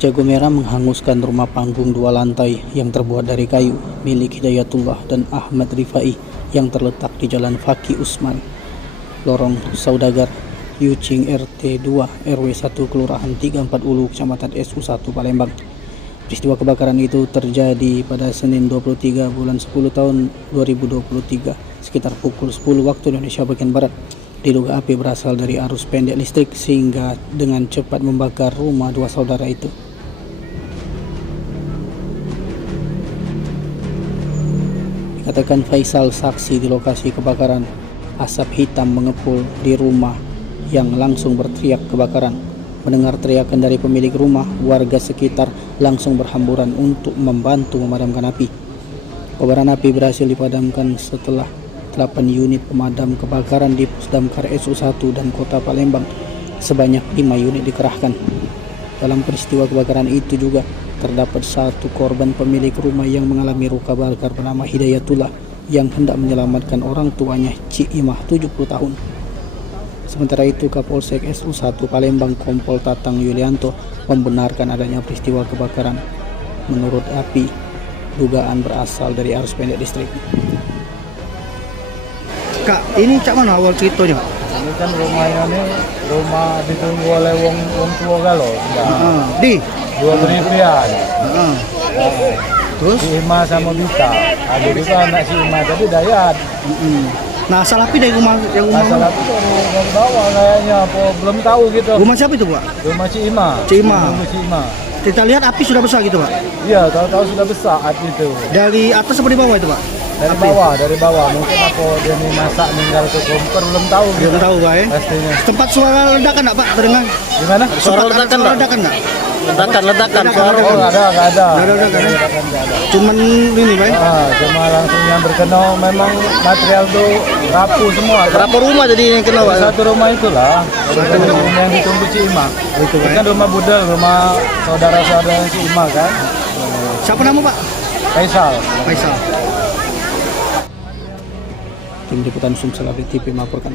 Jago Merah menghanguskan rumah panggung 2 lantai yang terbuat dari kayu milik Hidayatullah dan Ahmad Rifai yang terletak di Jalan Faki Usman, Lorong Saudagar, Yucing RT 2 RW 1 Kelurahan 34 Ulu, Kecamatan SU1 Palembang. Peristiwa kebakaran itu terjadi pada Senin 23 bulan 10 tahun 2023 sekitar pukul 10 waktu Indonesia bagian Barat. Diduga api berasal dari arus pendek listrik sehingga dengan cepat membakar rumah 2 saudara itu. Dikatakan Faisal, saksi di lokasi kebakaran, asap hitam mengepul di rumah yang langsung berteriak kebakaran. Mendengar teriakan dari pemilik rumah, warga sekitar langsung berhamburan untuk membantu memadamkan api. Kobaran api berhasil dipadamkan setelah 8 unit pemadam kebakaran di Pusdamkar SU1 dan Kota Palembang sebanyak 5 unit dikerahkan. Dalam peristiwa kebakaran itu juga terdapat 1 korban pemilik rumah yang mengalami luka bakar bernama Hidayatullah yang hendak menyelamatkan orang tuanya Cik Imah 70 tahun. Sementara itu Kapolsek SU1 Palembang Kompol Tatang Yulianto membenarkan adanya peristiwa kebakaran. Menurut api, dugaan berasal dari arus pendek listrik. Kak, ini cak mana awal ceritanya? Ini kan rumahnya nih rumah ditunggu oleh wong tua galo. Di 2 beripian. Terus? Si Ima sama Bita. Ada juga anak si Ima tadi Dayat. Nah, asal api dari rumah Asal itu dari bawah kayaknya, apa belum tahu gitu. rumah siapa itu, Pak? Rumah si Ima. Cik Ima. Rumah si Ima. Kita lihat api sudah besar gitu, Pak. Iya, tahu-tahu sudah besar api itu. Dari atas sampai di bawah itu, Pak? Dari Api? bawah. Mungkin apa dia nih masak meninggal ke kompor belum tahu gitu. Belum tahu, Pak, ya? Pastinya. Tempat suara ledakan enggak, Pak? Terdengar? Gimana? Suara ledakan enggak? Ledakan suara. Oh, nggak ada. Nggak ada ledakan, ya? Nggak ada. Cuman ini, Pak. Cuma langsung yang berkena memang material tuh rapuh semua. Berapa rumah jadi yang kena, Pak? Satu rumah itulah. Satu rumah yang ditunggu si Ima. Itu, Pak. Kan rumah budal, rumah saudara-saudara si Ima kan. Siapa nama, Pak? Faisal. Faisal. Tim Liputan Sumsel TV melaporkan.